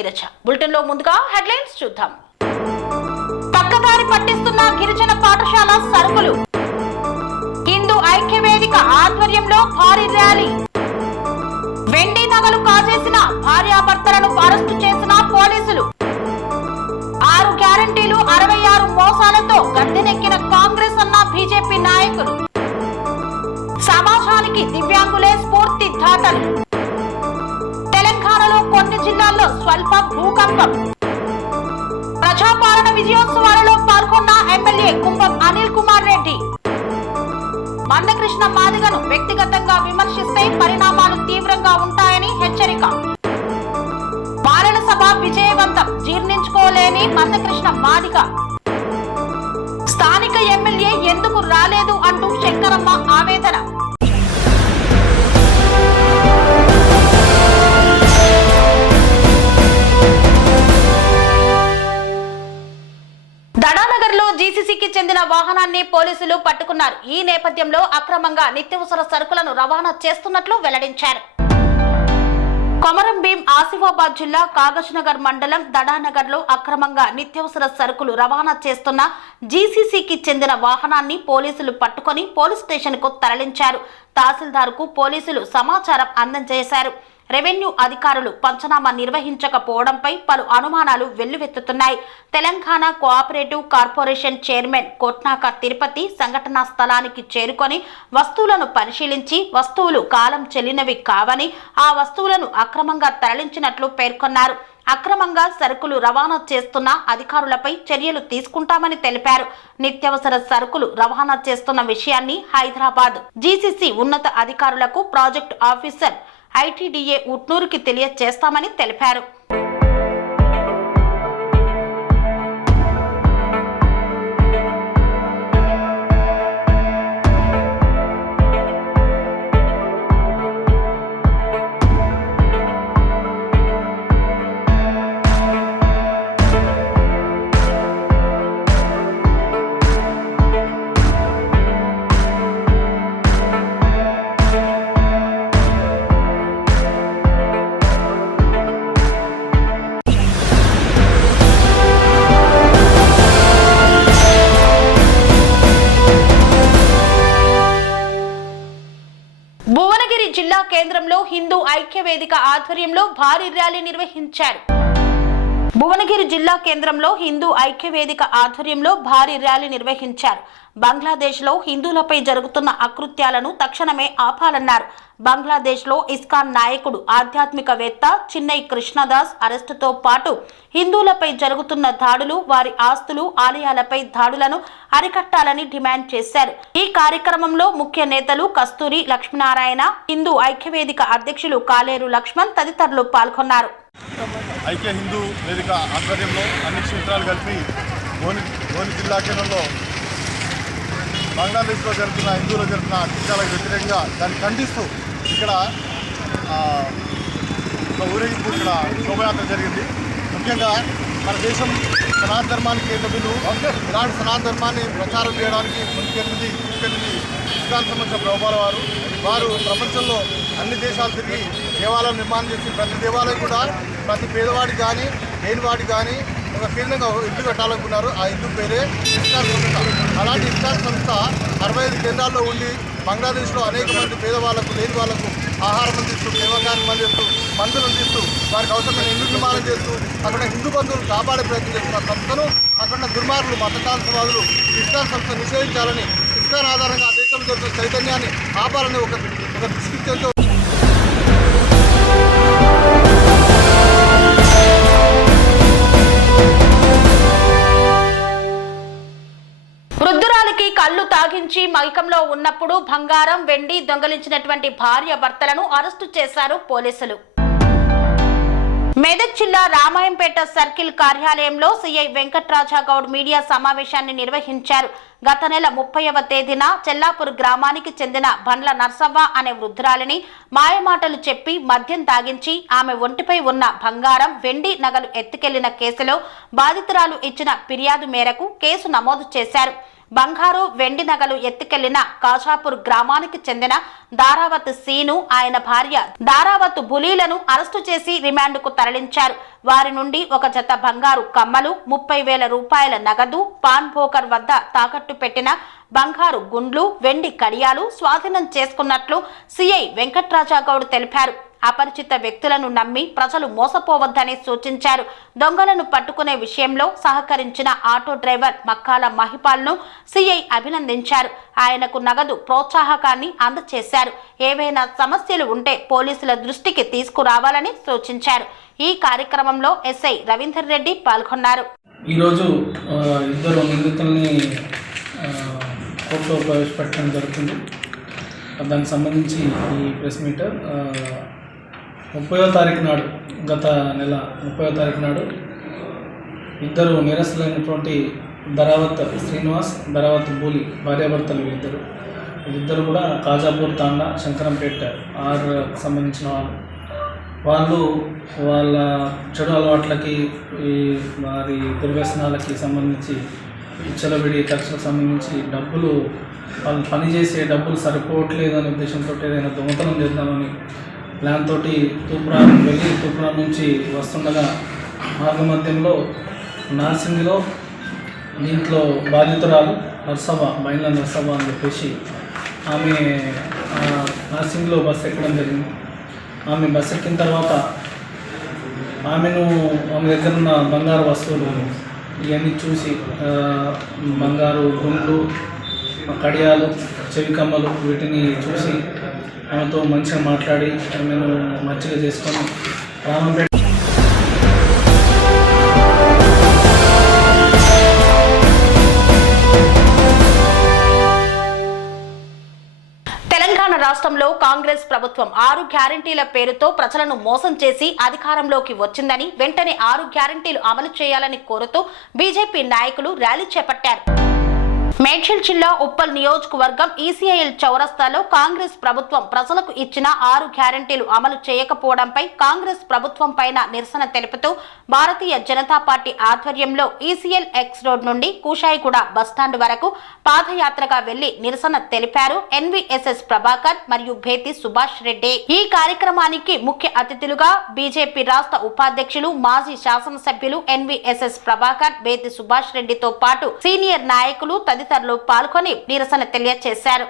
Neeraja. Bulletin లో ముందుగా headlines చూద్దాం. పక్కదారి పట్టిస్తున్న గిరిజన పాఠశాల సరుకులు. హిందూ ఐక్యవేదిక ఆధ్వర్యంలో భారీ ర్యాలీ. వెండి నగలు కాజేసిన భార్యాభర్తలను అరెస్టు చేసిన పోలీసులు. 6 గ్యారంటీలు 66 మోసాలతో గద్దెనెక్కిన కాంగ్రెస్ అన్న బీజేపీ నాయకులు. సమాజానికి దివ్యాంగులే స్ఫూర్తి దాతలు. తెలంగాణలో కొన్ని జిల్లాల్లో స్వల్ప భూకంపం. ప్రజాపాలన విజయోత్సవాలలో పాల్గొన్న ఎమ్మెల్యే కుంభం అనిల్ కుమార్ రెడ్డి. మందకృష్ణ మాదిగను వ్యక్తిగతంగా విమర్శిస్తే పరిణామాలు తీవ్రంగా ఉంటాయని హెచ్చరిక. పాలన సభ విజయవంతం, జీర్ణించుకోలేని మందకృష్ణ మాదిగ. స్థానిక ఎమ్మెల్యే ఎందుకు రాలేదు అంటూ శంకరమ్మ ఆవేదన. దడానగర్ లో జీసీసీకి చెందిన వాహనాన్ని పోలీసులు పట్టుకున్నారు. ఈ నేపథ్యంలో అక్రమంగా నిత్యావసర సరుకులను రవాణా చేస్తున్నట్లు వెల్లడించారు. కొమరం భీం ఆసిఫాబాద్ జిల్లా కాగజ్నగర్ మండలం దడానగర్ లో అక్రమంగా నిత్యావసర సరుకులు రవాణా చేస్తున్న జీసీసీకి చెందిన వాహనాన్ని పోలీసులు పట్టుకొని పోలీస్ స్టేషన్ కు తరలించారు. తహసీల్దార్ కు పోలీసులు సమాచారం అందజేశారు. రెవెన్యూ అధికారులు పంచనామా నిర్వహించకపోవడంపై పలు అనుమానాలు వెల్లువెత్తుతున్నాయి. Telangana cooperative corporation chairman Kotnaka Tirupati సంఘటనా స్థలానికి చేరుకొని వస్తువులను పరిశీలించి వస్తువులు కాలం చెల్లినవి కావని, ఆ వస్తువులను అక్రమంగా తరలించినట్లు పేర్కొన్నారు. అక్రమంగా సరుకులు రవాణా చేస్తున్న అధికారులపై చర్యలు తీసుకుంటామని తెలిపారు. నిత్యావసర సరుకులు రవాణా చేస్తున్న విషయాన్ని హైదరాబాద్ జీసీసీ ఉన్నత అధికారులకు ప్రాజెక్టు ఆఫీసర్ ఐటీడీఏ ఉట్నూరుకి తెలియజేస్తామని తెలిపారు. భువనగిరి జిల్లా కేంద్రంలో హిందూ ఐక్యవేదిక ఆధ్వర్యంలో భారీ ర్యాలీ నిర్వహించారు. భువనగిరి జిల్లా కేంద్రంలో హిందూ ఐక్యవేదిక ఆధ్వర్యంలో భారీ ర్యాలీ నిర్వహించారు. బంగ్లాదేశ్ లో హిందువులపై జరుగుతున్న అకృత్యాలను తక్షణమే ఆపాలన్నారు. బంగ్లాదేశ్ లో ఇస్కాన్ నాయకుడు ఆధ్యాత్మికవేత్త చిన్నై కృష్ణదాస్ అరెస్టుతో పాటు హిందువులపై జరుగుతున్న దాడులు, వారి ఆస్తులు, ఆలయాలపై దాడులను అరికట్టాలని డిమాండ్ చేశారు. ఈ కార్యక్రమంలో ముఖ్య నేతలు కస్తూరి లక్ష్మీనారాయణ, హిందూ ఐక్యవేదిక అధ్యక్షులు కాలేరు లక్ష్మణ్ తదితరులు పాల్గొన్నారు. ఐక్య హిందూ వేదిక ఆధ్వర్యంలో అన్ని క్షేత్రాలు కలిపి భువనగిరి జిల్లా కేంద్రంలో బంగ్లాదేశ్లో జరుగుతున్న హిందువులు జరుగుతున్న అత్యాచారాలకు వ్యతిరేకంగా దాన్ని ఖండిస్తూ ఇక్కడ ఒక ఊరేగింపు ఇక్కడ శోభయాత్ర జరిగింది. ముఖ్యంగా మన దేశం సనాతన ధర్మానికి కేంద్రబిందు. ఇలాంటి సనాతన ధర్మాన్ని ప్రచారం చేయడానికి ముందుకెళ్ళింది ఇస్కాన్ సంబంధించిన ప్రభుపాల వారు ప్రపంచంలో అన్ని దేశాలు తిరిగి దేవాలయం నిర్మాణం చేసి ప్రతి దేవాలయం కూడా ప్రతి పేదవాడికి కానీ లేనివాడికి కానీ ఒక కేంద్రంగా ఇల్లు కట్టాలనుకున్నారు. ఆ ఇల్లు పేరే ఇస్కాన్ సంస్థ. అలాంటి ఇస్కాన్ సంస్థ 65 కేంద్రాల్లో ఉండి బంగ్లాదేశ్లో అనేక మంది పేదవాళ్లకు, లేని వాళ్లకు ఆహారం అందిస్తూ, సేవకాన్ని అందిస్తూ, మందులు అందిస్తూ, వారికి అవసరమైన ఇల్లు నిర్మాణం చేస్తూ అక్కడ హిందూ బంధువులు కాపాడే ప్రయత్నం చేస్తున్న సంస్థను అక్కడ దుర్మార్గులు, మతకాంతవాదులు ఇస్కాన్ సంస్థ నిషేధించాలని, ఇస్కాన్ ఆధారంగా ఆ దేశంలో జరుగుతున్న చైతన్యాన్ని ఆపాలని ఒక దృష్టితో వృద్ధురాలికి కళ్ళు తాగించి మైకంలో ఉన్నప్పుడు బంగారం, వెండి దొంగలించినటువంటి భార్య భర్తలను అరెస్టు చేశారు పోలీసులు. మెదక్ జిల్లా రామాయంపేట సర్కిల్ కార్యాలయంలో సీఐ వెంకట్రాజాగౌడ్ మీడియా సమావేశాన్ని నిర్వహించారు. గత నెల 30వ తేదీన చెల్లాపూర్ గ్రామానికి చెందిన బండ్ల నర్సవ్వ అనే వృద్ధురాలిని మాయమాటలు చెప్పి మద్యం తాగించి ఆమె ఒంటిపై ఉన్న బంగారం, వెండి నగలు ఎత్తుకెళ్లిన కేసులో బాధితురాలు ఇచ్చిన ఫిర్యాదు మేరకు కేసు నమోదు చేశారు. బంగారు వెండి నగలు ఎత్తుకెళ్లిన కాజాపూర్ గ్రామానికి చెందిన దారావత్ సీను ఆయన భార్య దారావత్ బులీలను అరెస్టు చేసి రిమాండ్కు తరలించారు. వారి నుండి ఒక జత బంగారు కమ్మలు, 30,000 రూపాయల నగదు, పాన్ బ్రోకర్ వద్ద తాకట్టు పెట్టిన బంగారు గుండ్లు, వెండి కడియాలు స్వాధీనం చేసుకున్నట్లు సిఐ వెంకట్రాజాగౌడ్ తెలిపారు. అపరిచిత వ్యక్తులను నమ్మి ప్రజలు మోసపోవద్దని సూచించారు. దొంగలను పట్టుకునే విషయంలో సహకరించిన ఆటో డ్రైవర్ మక్కాల మహిపాల్ను సిఐ అభినందించారు. ఆయనకు నగదు ప్రోత్సాహకాన్ని అందజేశారు. ఏవైనా సమస్యలు ఉంటే పోలీసుల దృష్టికి తీసుకురావాలని సూచించారు. ఈ కార్యక్రమంలో ఎస్ఐ రవీందర్ రెడ్డి పాల్గొన్నారు. ఈరోజు ఇద్దరు నిందితుల్ని కోర్టులో ప్రవేశపెట్టడం జరుగుతుంది. దానికి సంబంధించి ఈ ప్రెస్ మీట్ 30వ తారీఖు నాడు, గత నెల 30వ తారీఖు నాడు ఇద్దరు నేరస్తులైనటువంటి దరావత్ శ్రీనివాస్, దరావత్ బూలి భార్యాభర్తలు వీళ్ళిద్దరు కూడా కాజాపూర్ తాండా శంకరంపేట సంబంధించిన వాళ్ళు వాళ్ళ చెడు అలవాట్లకి, వారి దుర్వ్యసనాలకి సంబంధించి, విచ్చలవిడి ఖర్చులకు సంబంధించి డబ్బులు, వాళ్ళు పనిచేసే డబ్బులు సరిపోవట్లేదు అనే ఉద్దేశంతో ఏదైనా దొంగతనం చేద్దామని ప్లాన్ తోటి తూప్రాన్ వెళ్ళి తూప్రాన్ నుంచి వస్తుండగా మార్గ మధ్యంలో నార్సింగ్లో దీంట్లో బాధితురాలు బైన్ల నర్సవ్వ అని చెప్పేసి ఆమె నార్సింగ్లో బస్సు ఎక్కడం జరిగింది. ఆమె బస్సు ఎక్కిన తర్వాత ఆమె దగ్గర ఉన్న బంగారు వస్తువులు ఇవన్నీ చూసి, బంగారు గుండ్లు, కడియాలు, చెవి కమ్మలు వీటిని చూసి ఆమెతో మంచిగా మాట్లాడి ఆమెను మంచిగా చేసుకొని రామంపేట రాష్ట్రంలో కాంగ్రెస్ ప్రభుత్వం 6 గ్యారెంటీల పేరుతో ప్రజలను మోసం చేసి అధికారంలోకి వచ్చిందని, వెంటనే 6 గ్యారెంటీలు అమలు చేయాలని కోరుతూ బీజేపీ నాయకులు ర్యాలీ చేపట్టారు. మేడ్చల్ జిల్లా ఉప్పల్ నియోజకవర్గం ఈసీఐఎల్ చౌరస్తాలో కాంగ్రెస్ ప్రభుత్వం ప్రజలకు ఇచ్చిన 6 గ్యారెంటీలు అమలు చేయకపోవడంపై కాంగ్రెస్ ప్రభుత్వం పైన నిరసన తెలుపుతూ భారతీయ జనతా పార్టీ ఆధ్వర్యంలో ఈసీఎల్ ఎక్స్ రోడ్ నుండి కూషాయిగూడ బస్టాండ్ వరకు పాదయాత్రగా వెళ్లి నిరసన తెలిపారు ఎన్వీఎస్ఎస్ ప్రభాకర్ మరియు భేతి సుభాష్ రెడ్డి. ఈ కార్యక్రమానికి ముఖ్య అతిథులుగా బీజేపీ రాష్ట్ర ఉపాధ్యక్షులు, మాజీ శాసనసభ్యులు ఎన్వీఎస్ఎస్ ప్రభాకర్, భేతి సుభాష్ రెడ్డితో పాటు సీనియర్ నాయకులు తదితరులు పాల్గొని నిరసన తెలియజేశారు.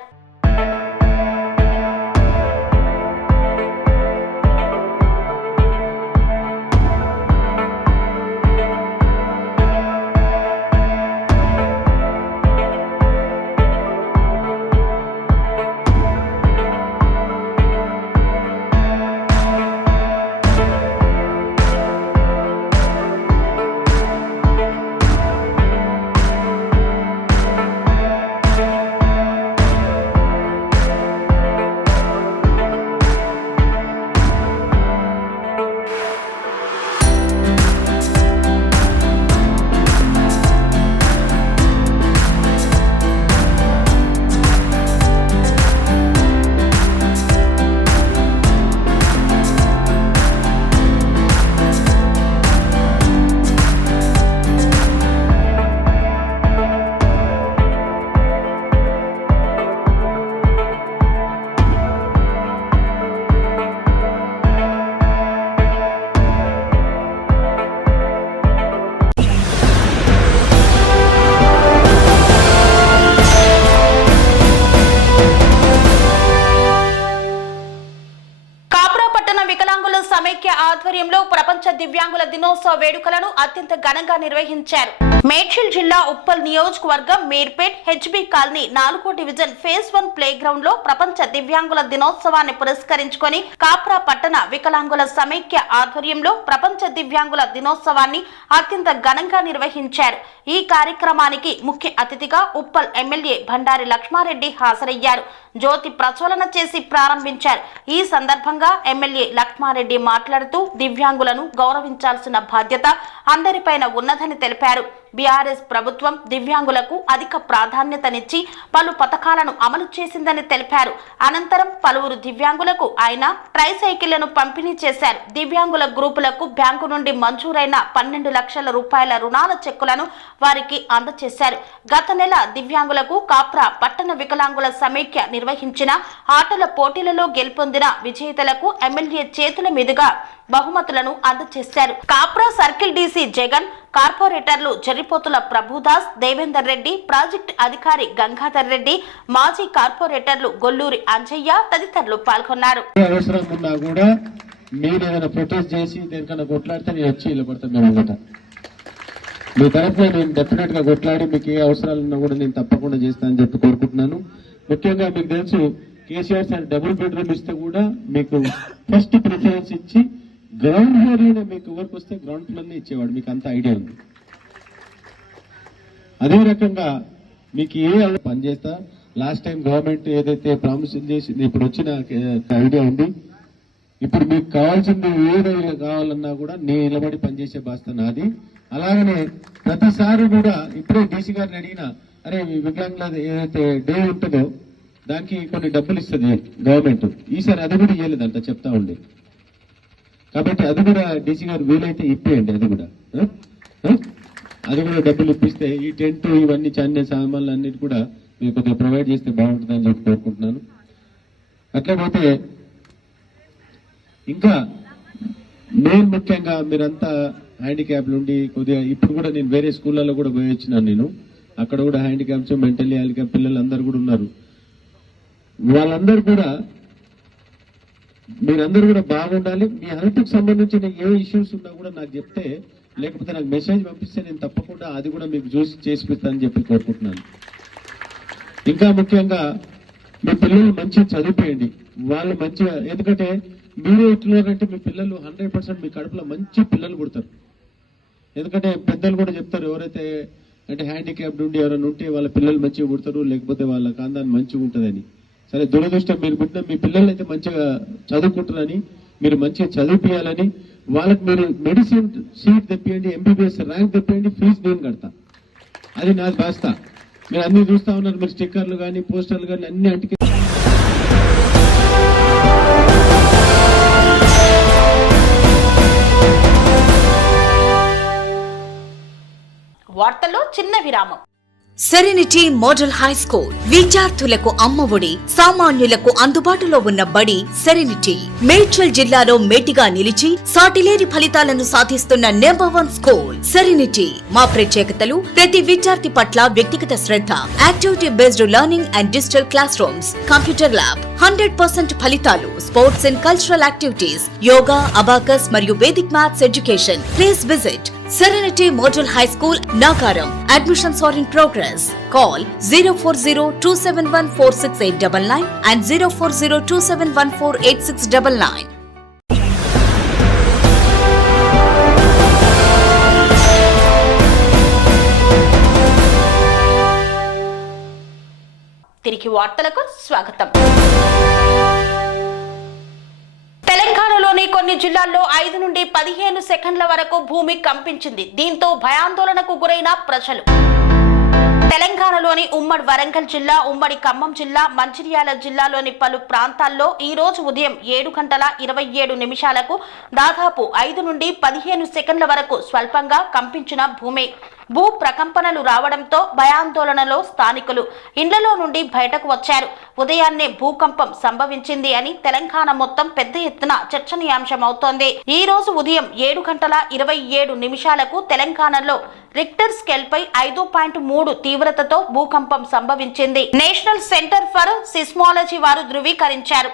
ఆధ్వర్యంలో ప్రపంచ దివ్యాంగుల దినోత్సవ వేడుకలను అత్యంత ఘనంగా నిర్వహించారు. మేడ్చల్ జిల్లా ఉప్పల్ నియోజకవర్గం మీర్పేట్ హెచ్బి కాలనీ 4వ డివిజన్ ఫేజ్ 1 ప్లే గ్రౌండ్ లో ప్రపంచ దివ్యాంగుల దినోత్సవాన్ని పురస్కరించుకొని కాప్రా పట్టణ వికలాంగుల సమైక్య ఆధ్వర్యంలో ప్రపంచ దివ్యాంగుల దినోత్సవాన్ని అత్యంత ఘనంగా నిర్వహించారు. ఈ కార్యక్రమానికి ముఖ్య అతిథిగా ఉప్పల్ ఎమ్మెల్యే బండారి లక్ష్మారెడ్డి హాజరయ్యారు. జ్యోతి ప్రజ్వలన చేసి ప్రారంభించారు. ఈ సందర్భంగా ఎమ్మెల్యే లక్ష్మారెడ్డి మాట్లాడుతూ దివ్యాంగులను గౌరవించాల్సిన బాధ్యత అందరిపైన ఉన్నదని తెలిపారు. బీఆర్ఎస్ ప్రభుత్వం దివ్యాంగులకు అధిక ప్రాధాన్యతనిచ్చి పలు పథకాలను అమలు చేసిందని తెలిపారు. అనంతరం పలువురు దివ్యాంగులకు ఆయన ట్రైసైకిళ్లను పంపిణీ చేశారు. దివ్యాంగుల గ్రూపులకు బ్యాంకు నుండి మంజూరైన 12 లక్షల రూపాయల రుణాల చెక్కులను వారికి అందజేశారు. గత నెల దివ్యాంగులకు కాప్రా పట్టణ వికలాంగుల సమైక్య నిర్వహించిన ఆటల పోటీలలో గెలుపొందిన విజేతలకు ఎమ్మెల్యే చేతుల మీదుగా బహుమతులను అందజేశారు. కాప్రా సర్కిల్ డీసీ జగన్, కార్పొరేటర్లు జర్రిపోతుల ప్రభుదాస్, దేవేందర్ రెడ్డి, ప్రాజెక్టు అధికారి గంగాధర్ రెడ్డి, మాజీ కార్పొరేటర్లు గొల్లూరి అంజయ్య తదితరులు పాల్గొన్నారు. అవసరం ఉన్నా కూడా మీరు ఏదైనా ప్రొటెస్ట్ చేసి దేనికన్నా కొట్లాడితే నేను వచ్చి నిలబడతాను. మేము అనమాట మీ తరఫున నేను డెఫినెట్ గా కొట్లాడి మీకు ఏ అవసరాలు ఉన్నా కూడా నేను తప్పకుండా చేస్తానని చెప్పి కోరుకుంటున్నాను. ముఖ్యంగా మీకు తెలుసు కేసీఆర్ సార్ డబుల్ బెడ్రూమ్ ఇస్తే కూడా మీకు ఫస్ట్ ప్రిఫరెన్స్ ఇచ్చి గ్రౌండ్ ఫ్లోర్ లోనే మీకు ఎవరికి వస్తే గ్రౌండ్ ఫ్లోర్ నే ఇచ్చేవాడు. మీకు అంత ఐడియా ఉంది. అదే రకంగా మీకు ఏ పనిచేస్తా లాస్ట్ టైం గవర్నమెంట్ ఏదైతే ప్రామిస్ చేసింది ఇప్పుడు వచ్చిన ఐడియా ఉంది. ఇప్పుడు మీకు కావాల్సింది ఏదైనా కావాలన్నా కూడా నేను నిలబడి పనిచేసే బాధ్యత నాది. అలాగనే ప్రతిసారి కూడా ఇప్పుడే డీసీ గారిని అడిగినా అరే వికలాంగుల ఏదైతే డే ఉంటుందో దానికి కొన్ని డబ్బులు ఇస్తుంది గవర్నమెంట్. ఈసారి అది కూడా ఇవ్వలేదంట చెప్తా ఉండే. కాబట్టి అది కూడా డీసీ గారు వీలైతే ఇప్పేయండి. అది కూడా డబ్బులు ఇప్పిస్తే ఈ టెంట్ ఇవన్నీ చాన్య సామాన్లు అన్నిటి కూడా మీకు కొద్దిగా ప్రొవైడ్ చేస్తే బాగుంటుందని చెప్పి కోరుకుంటున్నాను. అట్లయితే ఇంకా నేను ముఖ్యంగా మీరంతా హ్యాండిక్యాప్లు ఉండి కొద్దిగా ఇప్పుడు కూడా నేను వేరే స్కూళ్ళలో కూడా పోయి వచ్చినాను. నేను అక్కడ కూడా హ్యాండిక్యాప్స్ మెంటల్లీ హ్యాండిక్యాప్ పిల్లలు అందరూ కూడా ఉన్నారు. వాళ్ళందరూ కూడా మీరందరూ కూడా బాగుండాలి. మీ హెల్త్కి సంబంధించిన ఏ ఇష్యూస్ ఉన్నా కూడా నాకు చెప్తే, లేకపోతే నాకు మెసేజ్ పంపిస్తే నేను తప్పకుండా అది కూడా మీకు చూసి చేసిపిస్తానని చెప్పి కోరుకుంటున్నాను. ఇంకా ముఖ్యంగా మీ పిల్లలు మంచిగా చదివిపోయండి. వాళ్ళు మంచిగా, ఎందుకంటే మీరు ఎట్లున్నారంటే మీ పిల్లలు 100% మీ కడుపులో మంచి పిల్లలు పుడతారు. ఎందుకంటే పెద్దలు కూడా చెప్తారు ఎవరైతే అంటే హ్యాండిక్యాప్డ్ ఉండి ఎవరైనా ఉంటే వాళ్ళ పిల్లలు మంచిగా పుడతారు, లేకపోతే వాళ్ళ కాందాన్ని మంచిగా ఉంటుందని. సరే దురదృష్టం మీరు పుట్టిన మీ పిల్లలు అయితే మంచిగా చదువుకుంటారని, మీరు మంచిగా చదివిపియాలని, వాళ్ళకి మీరు మెడిసిన్ సీట్ తెప్పియండి, ఎంబీబీఎస్ ర్యాంక్ తెప్పియండి, ఫీజు నేను కడతా. అది నాకు బాధ్యత. మీరు అన్ని చూస్తా ఉన్నారు, మీరు స్టిక్కర్లు కానీ పోస్టర్లు కానీ అన్ని అంటికి. వార్తల్లో చిన్న విరామం. సెరెనిటీ మోడల్ హై స్కూల్ విద్యార్థులకు అమ్మఒడి, సామాన్యులకు అందుబాటులో ఉన్న బడి సెరెనిటీ. మేడ్చల్ జిల్లాలో మేటిగా నిలిచి సాటిలేని ఫలితాలను సాధిస్తున్న నెంబర్ 1 స్కూల్ సెరెనిటీ. మా ప్రత్యేకతలు ప్రతి విద్యార్థి పట్ల వ్యక్తిగత శ్రద్ధ, activity based learning and digital classrooms, computer lab, 100% ఫలితాలు, sports and cultural activities, yoga, abacus మరియు Vedic maths education. Please visit Serenity Model High School, Nagaram. Admissions are in progress. Call 040-271-46899 and 040-271-48699. తిరిగి వార్తలకు స్వాగతం. తెలంగాణలోని కొన్ని జిల్లాల్లో 5 నుండి 15 సెకండ్ల వరకు భూమి కంపించింది. దీంతో భయాందోళనకు గురైన ప్రజలు. తెలంగాణలోని ఉమ్మడి వరంగల్ జిల్లా, ఉమ్మడి ఖమ్మం జిల్లా, మంచిర్యాల జిల్లాలోని పలు ప్రాంతాల్లో ఈ రోజు ఉదయం 7:27 దాదాపు 5 నుండి 15 సెకండ్ల వరకు స్వల్పంగా కంపించిన భూమి. భూ ప్రకంపనలు రావడంతో భయాందోళనలో స్థానికులు ఇండ్లలో నుండి బయటకు వచ్చారు. ఉదయాన్నే భూకంపం సంభవించింది అని తెలంగాణ మొత్తం పెద్ద ఎత్తున చర్చనీయాంశమవుతోంది. ఈ రోజు ఉదయం 7:27 తెలంగాణలో రిక్టర్ స్కేల్ పై 5.3 తీవ్రతతో భూకంపం సంభవించింది. నేషనల్ సెంటర్ ఫర్ సిస్మాలజీ వారు ధృవీకరించారు.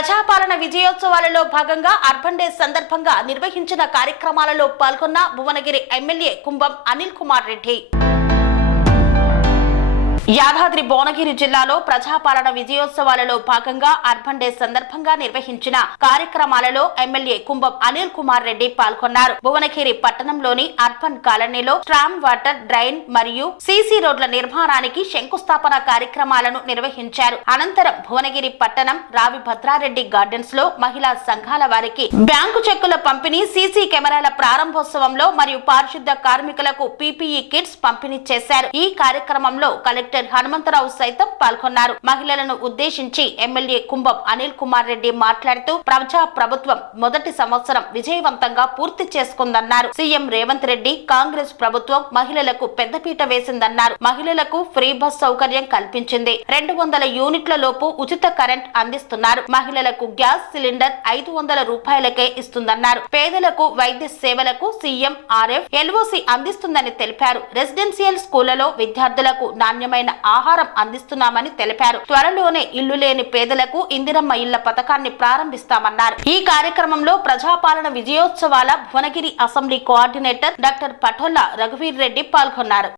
ప్రజాపాలన విజయోత్సవాలలో భాగంగా అర్బన్ డే సందర్భంగా నిర్వహించిన కార్యక్రమాలలో పాల్గొన్న భువనగిరి ఎమ్మెల్యే కుంభం అనిల్ కుమార్ రెడ్డి. యాదాద్రి భువనగిరి జిల్లాలో ప్రజాపాలన విజయోత్సవాలలో భాగంగా అర్బన్ డే సందర్భంగా నిర్వహించిన కార్యక్రమాలలో ఎమ్మెల్యే కుంభం అనిల్ కుమార్ రెడ్డి పాల్గొన్నారు. భువనగిరి పట్టణంలోని అర్బన్ కాలనీలో స్ట్రామ్ వాటర్ డ్రైన్ మరియు సీసీ రోడ్ల నిర్మాణానికి శంకుస్థాపన కార్యక్రమాలను నిర్వహించారు. అనంతరం భువనగిరి పట్టణం రావి భద్రారెడ్డి గార్డెన్స్ లో మహిళా సంఘాల వారికి బ్యాంకు చెక్కుల పంపిణీ, సీసీ కెమెరాల ప్రారంభోత్సవంలో మరియు పారిశుద్ధ కార్మికులకు పీపీఈ కిట్స్ పంపిణీ చేశారు. ఈ కార్యక్రమంలో కలెక్టర్ హనుమంతరావు సైతం పాల్గొన్నారు. మహిళలను ఉద్దేశించి ఎమ్మెల్యే కుంభం అనిల్ కుమార్ రెడ్డి మాట్లాడుతూ ప్రజా ప్రభుత్వం మొదటి సంవత్సరం విజయవంతంగా పూర్తి చేసుకుందన్నారు. సీఎం రేవంత్ రెడ్డి కాంగ్రెస్ ప్రభుత్వం మహిళలకు పెద్దపీట వేసిందన్నారు. మహిళలకు ఫ్రీ బస్ సౌకర్యం కల్పించింది. 200 యూనిట్ల లోపు ఉచిత కరెంట్ అందిస్తున్నారు. మహిళలకు గ్యాస్ సిలిండర్ 500 రూపాయలకే ఇస్తుందన్నారు. పేదలకు వైద్య సేవలకు సీఎం ఆర్ఎఫ్ ఎల్ఓసి అందిస్తుందని తెలిపారు. రెసిడెన్షియల్ స్కూళ్లలో విద్యార్థులకు నాణ్యమైన ఆహారం అందిస్తున్నామని తెలిపారు. త్వరలోనే ఇల్లు లేని పేదలకు ఇందిరమ్మ ఇళ్ల పథకాన్ని ప్రారంభిస్తామన్నారు. ఈ కార్యక్రమంలో ప్రజాపాలన విజయోత్సవాల Bhuvanagiri assembly coordinator doctor Patolla రఘువీర్ రెడ్డి పాల్గొన్నారు.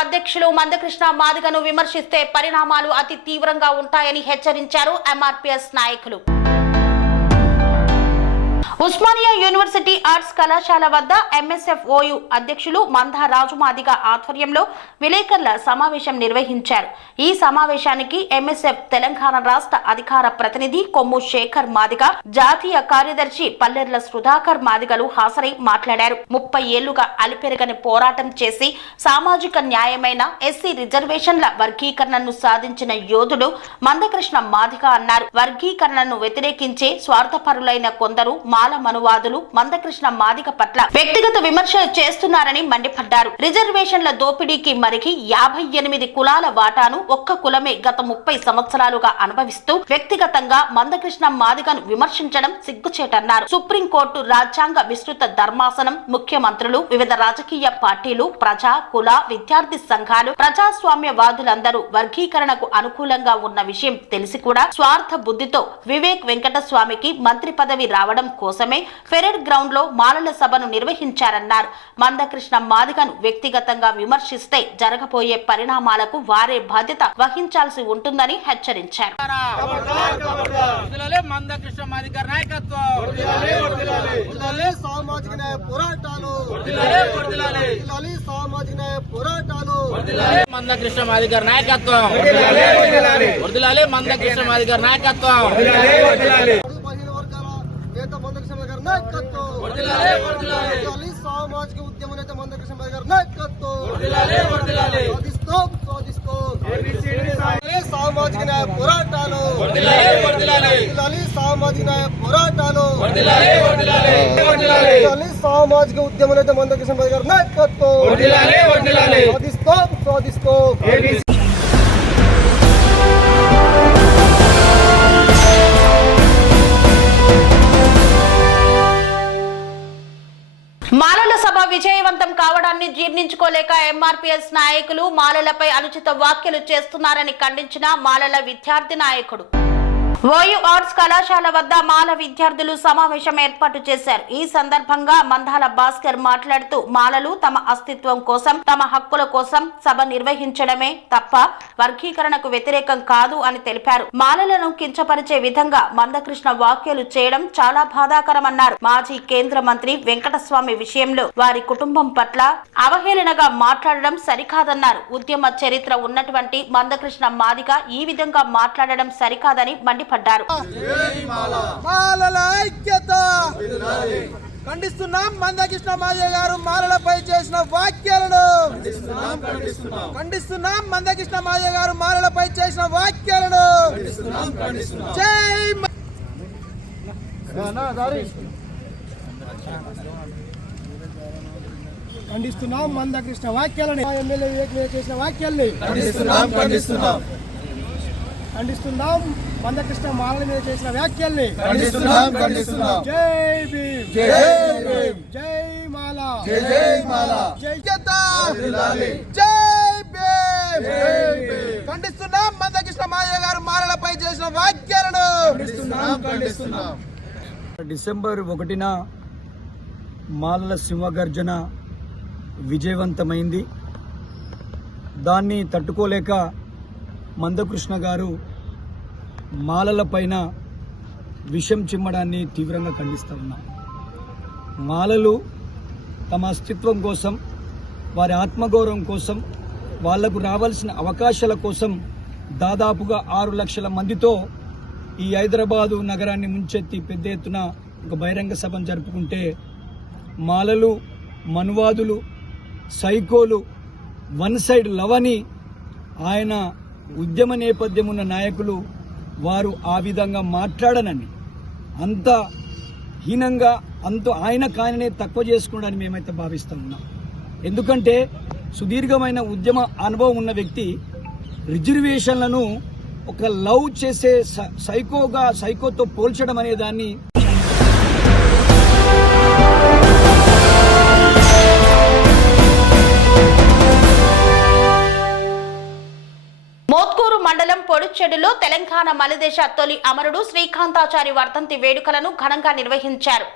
అధ్యక్షులు మందకృష్ణ మాదిగను విమర్శిస్తే పరిణామాలు అతి తీవ్రంగా ఉంటాయని హెచ్చరించారు ఎంఆర్పీఎస్ నాయకులు. ఉస్మానియా యూనివర్సిటీ ఆర్ట్స్ కళాశాల వద్ద ఎంఎస్ఎఫ్ఓయు అధ్యక్షులు మందా రాజు మాదిగ ఆధ్వర్యంలో విలేకరుల సమావేశం నిర్వహించారు. ఈ సమావేశానికి ఎంఎస్ఎఫ్ తెలంగాణ రాష్ట్ర అధికార ప్రతినిధి కొమ్ము శేఖర్ మాదిగ, జాతీయ కార్యదర్శి పల్లెర్ల సుధాకర్ మాదిగలు హాజరై మాట్లాడారు. 30 ఏళ్లుగా అలిపెరగని పోరాటం చేసి సామాజిక న్యాయమైన ఎస్సీ రిజర్వేషన్ల వర్గీకరణను సాధించిన యోధుడు మందకృష్ణ మాదిగ అన్నారు. వర్గీకరణను వ్యతిరేకించే స్వార్థపరులైన కొందరు మనువాదులు మందకృష్ణ మాదిగ పట్ల వ్యక్తిగత విమర్శలు చేస్తున్నారని మండిపడ్డారు. రిజర్వేషన్ల దోపిడీకి మరిగి 58 కులాల వాటాను ఒక్క కులమే గత 30 సంవత్సరాలుగా అనుభవిస్తూ వ్యక్తిగతంగా మందకృష్ణ మాదిగను విమర్శించడం సిగ్గుచేటన్నారు. సుప్రీంకోర్టు రాజ్యాంగ విస్తృత ధర్మాసనం, ముఖ్యమంత్రులు, వివిధ రాజకీయ పార్టీలు, ప్రజా కుల విద్యార్థి సంఘాలు, ప్రజాస్వామ్యవాదులందరూ వర్గీకరణకు అనుకూలంగా ఉన్న విషయం తెలిసి కూడా స్వార్థ బుద్ధితో వివేక్ వెంకటస్వామికి మంత్రి పదవి రావడం కోసమే ఫెరెడ్ గ్రౌండ్ లో మాలల సభను నిర్వహించారన్నారు. మందకృష్ణ మాదిగను వ్యక్తిగతంగా విమర్శిస్తే జరగబోయే పరిణామాలకు వారే బాధ్యత వహించాల్సి ఉంటుందని హెచ్చరించారు. మందకృష్ణ మాదిగర్ నాయకత్వం, వర్ధిల్లాలి మందకృష్ణ మాదిగర్ నాయకత్వం, సామాజిక ఉద్యమ నేత మందకృష్ణ మాదిగర్ నాయకత్వం, సామాజిక న్యాయ పోరాటాలు, సామాజిక న్యాయ పోరాటాలు. పోరాటాలు సామాజిక ఉద్యమ నేత మందకృష్ణ మాదిగ గారి నాయకత్వం సాధిస్తాం. మాలల సభ విజయవంతం కావడాన్ని జీర్ణించుకోలేక ఎంఆర్పీఎస్ నాయకులు మాలలపై అనుచిత వ్యాఖ్యలు చేస్తున్నారని ఖండించిన మాలల విద్యార్థి నాయకుడు. ఓయూ ఆర్ట్స్ కళాశాల వద్ద మాల విద్యార్థులు సమావేశం ఏర్పాటు చేశారు. ఈ సందర్భంగా మందాల భాస్కర్ మాట్లాడుతూ మాలలు తమ అస్తిత్వం కోసం, తమ హక్కుల కోసం సభ నిర్వహించడమే తప్ప వర్గీకరణకు వ్యతిరేకం కాదు అని తెలిపారు. మాలలను కించపరిచే విధంగా మందకృష్ణ వ్యాఖ్యలు చేయడం చాలా బాధాకరమన్నారు. మాజీ కేంద్ర మంత్రి వెంకటస్వామి విషయంలో వారి కుటుంబం పట్ల అవహేళనగా మాట్లాడడం సరికాదన్నారు. ఉద్యమ చరిత్ర ఉన్నటువంటి మందకృష్ణ మాదిగ ఈ విధంగా మాట్లాడడం సరికాదని మండిపడ్డారు. మాలల ఐక్యత ఖండిస్తున్నాం. మందకృష్ణ మాదిగ గారు మాలలపై చేసిన వ్యాఖ్యలను ఖండిస్తున్నాం. మందకృష్ణ మాదిగ గారు మాలలపై చేసిన వ్యాఖ్యలను ఖండిస్తున్నాం. మందకృష్ణ వ్యాఖ్యలను ఎమ్మెల్యే చేసిన వ్యాఖ్యల్ని ఖండిస్తున్నాం. మందకృష్ణ మాలల మీద చేసిన వ్యాఖ్యల్ని ఖండిస్తున్నాం. జై భీమ్, జై మాల, జై భీమ్. ఖండిస్తున్నాం. మందకృష్ణ మాదిగ గారు మాలలపై చేసిన వ్యాఖ్యలను ఖండిస్తున్నాం. డిసెంబర్ 1న మాలల సింహగర్జన విజయవంతమైంది. దాన్ని తట్టుకోలేక మందకృష్ణ గారు మాలల పైన విషం చిమ్మడాన్ని తీవ్రంగా ఖండిస్తూ ఉన్నాం. మాలలు తమ అస్తిత్వం కోసం, వారి ఆత్మగౌరవం కోసం, వాళ్లకు రావాల్సిన అవకాశాల కోసం దాదాపుగా 6 లక్షల మందితో ఈ హైదరాబాదు నగరాన్ని ముంచెత్తి పెద్ద ఎత్తున ఒక బహిరంగ సభను జరుపుకుంటే మాలలు, మనువాదులు, సైకోలు, వన్ సైడ్ లవ్ అని ఆయన ఉద్యమ నేపథ్యం ఉన్న నాయకులు వారు ఆ విధంగా మాట్లాడనని అంత హీనంగా ఆయన కాయనే తక్కువ చేసుకోవడానికి మేమైతే భావిస్తూ ఉన్నాం. ఎందుకంటే సుదీర్ఘమైన ఉద్యమ అనుభవం ఉన్న వ్యక్తి రిజర్వేషన్లను ఒక లవ్ చేసే సైకోతో పోల్చడం అనే దాన్ని మోత్కూరు మండలం పొడిచెడులో తెలంగాణ మలిదేశ తొలి అమరుడు శ్రీకాంతాచారి వర్ధంతి వేడుకలను ఘనంగా నిర్వహించారు.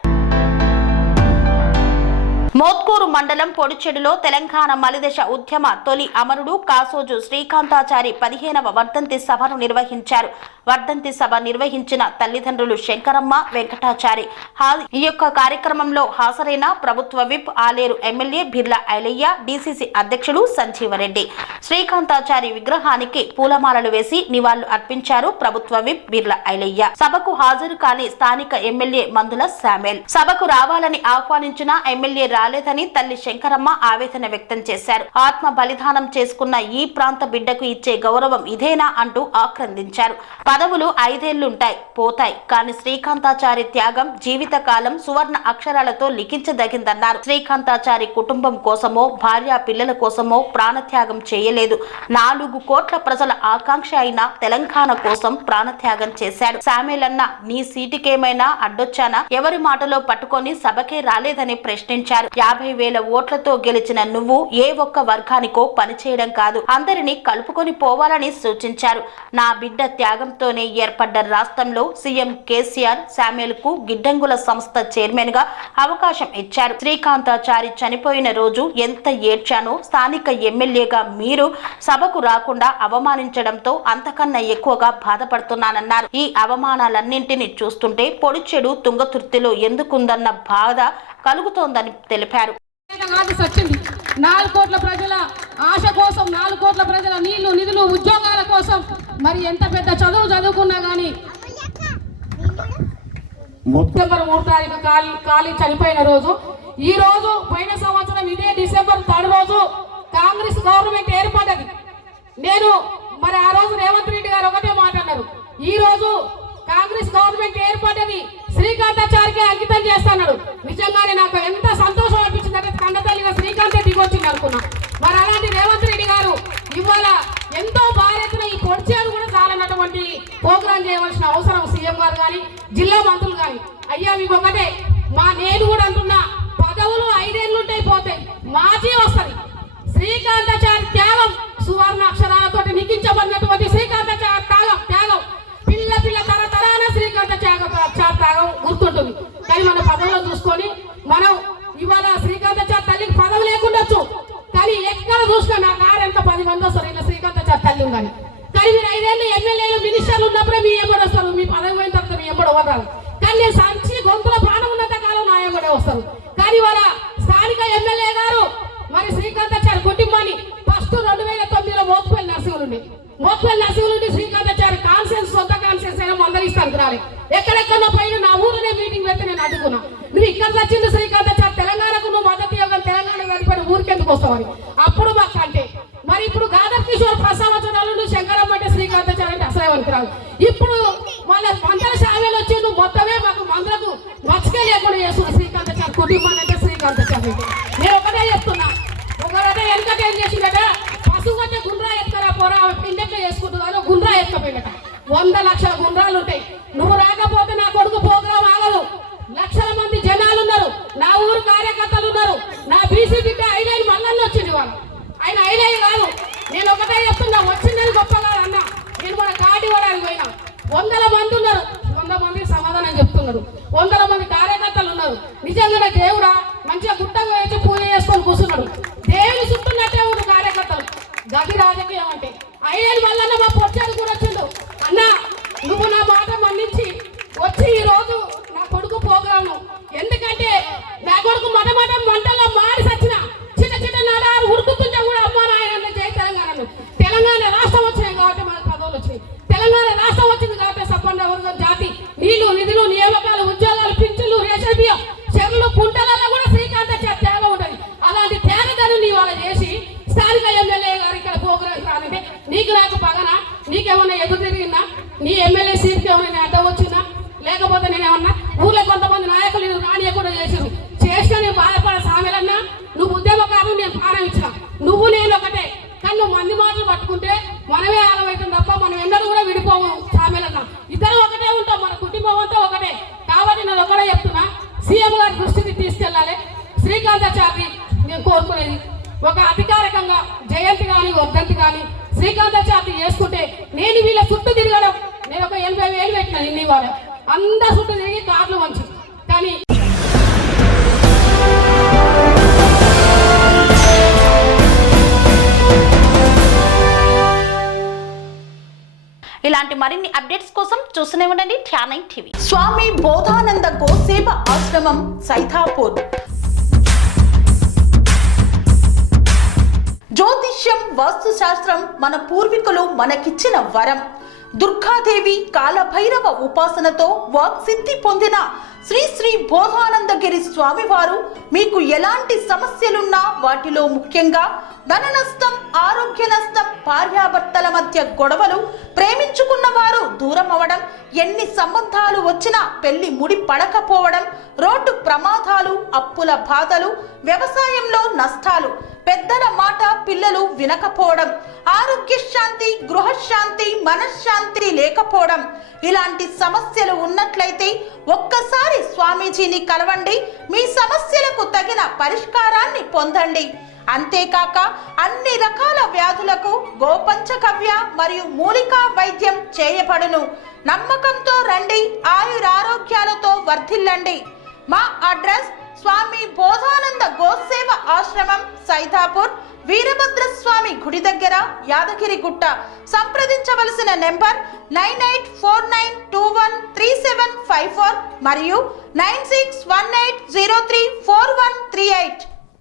మోత్కూరు మండలం పొడిచెడులో తెలంగాణ మలిదశ ఉద్యమ తొలి అమరుడు కాసోజు శ్రీకాంతాచారి 15వ వర్ధంతి సభను నిర్వహించారు. వర్ధంతి సభ నిర్వహించిన తల్లిదండ్రులు శంకరమ్మ, వెంకటాచారి. ఈ యొక్క కార్యక్రమంలో హాజరైన ప్రభుత్వ whip Aler MLA Birla Ailaiah, DCC అధ్యక్షుడు సంజీవరెడ్డి. శ్రీకాంతాచారి విగ్రహానికి పూలమాలలు వేసి నివాళులు అర్పించారు ప్రభుత్వ విప్ బిర్లా ఐలయ్య. సభకు హాజరు కాని స్థానిక ఎమ్మెల్యే మందుల శామ్యూల్. సభకు రావాలని ఆహ్వానించిన ఎమ్మెల్యే రాలేదని తల్లి శంకరమ్మ ఆవేదన వ్యక్తం చేశారు. ఆత్మ బలిదానం చేసుకున్న ఈ ప్రాంత బిడ్డకు ఇచ్చే గౌరవం ఇదేనా అంటూ ఆక్రందించారు. పదవులు 5 ఏళ్లుంటాయి, పోతాయి, కానీ శ్రీకాంతాచారి త్యాగం జీవితకాలం సువర్ణ అక్షరాలతో లిఖించదగిందన్నారు. శ్రీకాంతాచారి కుటుంబం కోసమో, భార్య పిల్లల కోసమో ప్రాణత్యాగం చేయలేదు. 4 కోట్ల ప్రజల ఆకాంక్ష అయిన తెలంగాణ కోసం ప్రాణత్యాగం చేశాడు. శామ్యూలన్న, నీ సీటుకేమైనా అడ్డొచ్చానా? ఎవరి మాటలో పట్టుకొని సభకే రాలేదని ప్రశ్నించారు. 50,000 ఓట్లతో గెలిచిన నువ్వు ఏ ఒక్క వర్గానికో పనిచేయడం కాదు, అందరినీ కలుపుకొని పోవాలని సూచించారు. నా బిడ్డ త్యాగంతోనే ఏర్పడ్డ రాష్ట్రంలో సీఎం కేసీఆర్ శామ్యూల్ కు గిడ్డంగుల సంస్థ చైర్మన్ గా అవకాశం ఇచ్చారు. శ్రీకాంతాచారి చనిపోయిన రోజు ఎంత ఏడ్చానో స్థానిక ఎమ్మెల్యేగా మీరు సభకు రాకుండా అవమానించడంతో అంతకన్నా ఎక్కువగా బాధపడుతున్నానన్నారు. ఈ అవమానాలన్నింటినీ చూస్తుంటే పొడిచెడు తుంగతుర్తిలో ఎందుకుందన్న బాధ కలుగుతోందని తెలిపారు. 4 కోట్ల ప్రజల ఆశ కోసం, 4 కోట్ల ప్రజల నీళ్లు, నిధులు, ఉద్యోగాల కోసం మరి ఎంత పెద్ద చదువు చదువుకున్నా గానీ డిసెంబర్ 3 తారీఖు కాళీ చనిపోయిన రోజు, ఈ రోజు పోయిన సంవత్సరం ఇదే డిసెంబర్ 3 రోజు కాంగ్రెస్ గవర్నమెంట్ ఏర్పడ్డది. నేను మరి ఆ రోజు రేవంత్ రెడ్డి గారు ఒకటే మాట అన్నారు, ఈ రోజు కాంగ్రెస్ గవర్నమెంట్ ఏర్పడ్డది శ్రీకాంతాచారికి అంకితం చేస్తున్నాడు. నిజంగానే నాకు ఎంత సంతోషం అనిపించిందంటే కన్నతల్లిగా శ్రీకాంతే దిగొచ్చింది అనుకున్నా. మరి అలాంటి రేవంత్ రెడ్డి గారు ఇవాళ ఎంతో భార్యతను ఈ పొడిచేరు కూడా చాలన్నటువంటి ప్రోగ్రాం చేయవలసిన అవసరం సీఎం గారు కానీ జిల్లా మంత్రులు కానీ. అయ్యా మీకు ఒకటే నేను కూడా అంటున్నా, పదవులు 5 ఏళ్ళు ఉంటాయి పోతాయి, మాజీ వస్తుంది. శ్రీకాంతాచారి త్యాగం సువర్ణ అక్షరాలతో లిఖించబడినటువంటి శ్రీకాంతాచారి త్యాగం పిల్ల తరతరాన శ్రీకాంతాచారి త్యాగం గుర్తుంటుంది. కానీ మన పదవులను చూసుకొని మనం ఇవాళ శ్రీకాంతాచారి తల్లికి పదవి లేకుండొచ్చు, కానీ ఎక్కడ చూసినా నా కారు ఎంత 10 మంది వస్తారు ఇలా శ్రీకాంతాచారి తల్లి ఉందని. కానీ మీరు 5 ఏళ్ళు ఎమ్మెల్యేలు మినిస్టర్లు ఉన్నప్పుడే మీ ఎంబడి వస్తారు, మీ పదవి పోయిన తర్వాత మీ ఎంబడి వదరారు. కానీ నేను సంచి గొంతుల ప్రాణం ఉన్నంత కాలం నా ఎంబడే వస్తారు. కానీ వాళ్ళ స్థానిక ఎమ్మెల్యే గారు మరి శ్రీకాంతాచారి కుటుంబాన్ని ఫస్ట్ 2009లో మోత్పల్లి నరసింహులుండి శ్రీకాంతాచారి సొంత కాన్సెన్స్ అయినా మందలిస్తాను రాలి. ఎక్కడెక్కడో పైన నా ఊరినే మీటింగ్ పెడితే నేను అడ్డుకున్నా. నువ్వు ఇక్కడ వచ్చింది శ్రీకాంతాచారి తెలంగాణకు నువ్వు మద్దతు ఇవ్వగల తెలంగాణ వెళ్ళిపోయిన ఊరికెందుకు వస్తావని అప్పుడు మాకు అంటే. మరి ఇప్పుడు గాదర్ కిషోర్ 10 సంవత్సరాలు శంకరమ్మ అంటే శ్రీకాంతాచారి అంటే అసలు అనుకురాదు. ఇప్పుడు వాళ్ళ మందల సామెలు వచ్చి నువ్వు మొత్తమే మాకు మందలకు మచ్చకే లేకుండా చేస్తున్నా శ్రీకాంతాచారి కుటుంబాన్ని అంటే శ్రీకాంతాచారి. నేను ఒకటే చెప్తున్నా, ఒకటే వెనకట ఏం చేసిందట, పశువు అంటే గుండ్రా ఎత్తుకరా పోరా పిండెట్లో చేసుకుంటున్నాను గుండ్రా ఎత్తుకపోయిందట. 100 లక్షల గుండ్రాలు ఉంటాయి. నువ్వు రాకపోతే నా కొడుకు ప్రోగ్రాం ఆగదు. లక్షల మంది జనాలు ఉన్నారు, నా ఊరు కార్యకర్తలు ఉన్నారు. నా బీసీ బిడ్డ ఐలైన్ మల్లన్న వచ్చింది, వాళ్ళు ఆయన ఐలైన్ కాదు. నేను ఒకటే చెప్తున్నా, వచ్చిందని గొప్ప కాదు అన్న. నేను మన కాటి ఇవ్వడానికి పోయినా 100 మంది ఉన్నారు, 100 మందికి సమాధానం చెప్తున్నారు. 100 మంది కార్యకర్తలు ఉన్నారు. నిజంగానే దేవుడా మంచిగా గుట్టగా వేసి పూజ చేసుకొని కూర్చున్నాడు. దేవుని చుట్టూన్నట్టే ఉన్న కార్యకర్తలు. గది రాజకీయం అంటే ఐలైన్ మల్లన్న మా పొచ్చాడు కూడా వచ్చిండు. అన్న నువ్వు నా మాట మన్నించి వచ్చి ఈ రోజు నా కొడుకు ప్రోగ్రాం, ఎందుకంటే నా కొడుకు మొట్టమొదటి మంటల్లో మాడి సచ్చిన చిన్న నాడారు ఉరుకుతుంటే కూడా అమ్మా నాయన జై తెలంగాణ రాష్ట్రం వచ్చినాయి కాబట్టి మనకు పదవులు వచ్చినాయి. తెలంగాణ రాష్ట్రం వచ్చింది కాబట్టి సంపన్న వర్గం జాతి నీళ్లు నిధులు నియామకాలు ఉద్యోగాలు పింఛన్లు రేషన్ బియ్యం చెరువులు కుంటలలో కూడా శ్రీకాంతాచారి త్యాగం ఉంటుంది. అలాంటి త్యాగను నీ వాళ్ళు చేసి స్థానిక ఎమ్మెల్యే గారు ఇక్కడ ప్రోగ్రాం రానంటే నీకు నాకు పగన, నీకేమన్నా ఎదురు తిరిగిందా, నీ ఎమ్మెల్యే సీట్కి ఏమైనా అడ్డం వచ్చిందా, లేకపోతే నేనేమన్నా ఊర్లో కొంతమంది నాయకులు రానియకుండా చేసారు చేసినా నేను బాధపడ సామెలన్నా నువ్వు ఉద్యమకారులు నేను ప్రాణం ఇచ్చిన నువ్వు నేను ఒకటే. కానీ నువ్వు మంది మాటలు పట్టుకుంటే మనమే ఆగమవుతుంది తప్ప మనం ఎన్నడూ కూడా విడిపోవు సామెలన్నా. ఇద్దరు ఒకటే ఉంటాం, మన కుటుంబం అంతా ఒకటే. కాబట్టి నేను ఒకటే చెప్తున్నా, సీఎం గారి దృష్టికి తీసుకెళ్ళాలి. శ్రీకాంతాచారి నేను కోరుకునేది ఒక అధికారికంగా జయంతి కానీ వర్ధంతి కానీ శ్రీకాంతాచారి చేసుకుంటే నేను వీళ్ళ చుట్టూ తిరగడం, నేను ఒక 80,000 పెట్టిన ఇన్ని వాళ్ళ అందరు చుట్టూ తిరిగి కార్లు మంచి. కానీ ఇలాంటి మరిన్ని అప్డేట్స్ కోసం చూస్తూనే ఉండండి ఛానల్ టీవీ. స్వామి బోధానంద గోసేవ ఆశ్రమం సైథాపూర్. జ్యోతిష్యం వాస్తుశాస్త్రం మన పూర్వీకులు మనకిచ్చిన వరం. దుర్గాదేవి కాలభైరవ ఉపాసనతో వాక్సిద్ధి పొందిన శ్రీ బోధానందగిరి స్వామివారు మీకు ఎలాంటి సమస్యలున్నా, వాటిలో ముఖ్యంగా ధన నష్టం, ఆరోగ్య నష్టం, భార్యాభర్తల మధ్య గొడవలు, ప్రేమించుకున్న వారు దూరం అవడం, ఎన్ని సంబంధాలు వచ్చినా పెళ్లి ముడి పడకపోవడం, రోడ్డు ప్రమాదాలు, అప్పుల బాధలు, వ్యవసాయంలో నష్టాలు, పెద్దల మాట పిల్లలు వినకపోవడం, ఆరోగ్య శాంతి, గృహశాంతి, మనశ్శాంతి లేకపోవడం, ఇలాంటి సమస్యలు ఉన్నట్లయితే ఒక్కసారి స్వామీజీని కలవండి. మీ సమస్యలకు తగిన పరిష్కారాన్ని పొందండి. అంతేకాక అన్ని రకాల వ్యాధులకు గోపంచకవ్య మరియు మూలికా వైద్యం చేయబడును. నమ్మకంతో రండి, ఆయురారోగ్యాలతో వర్ధిల్లండి. మా అడ్రస్ స్వామి బోధానంద గోసేవ ఆశ్రమం సైథాపూర్, వీరభద్రస్వామి గుడి దగ్గర, యాదగిరిగుట్ట. సంప్రదించవలసిన నెంబర్ 9849213754 మరియు 9618034138.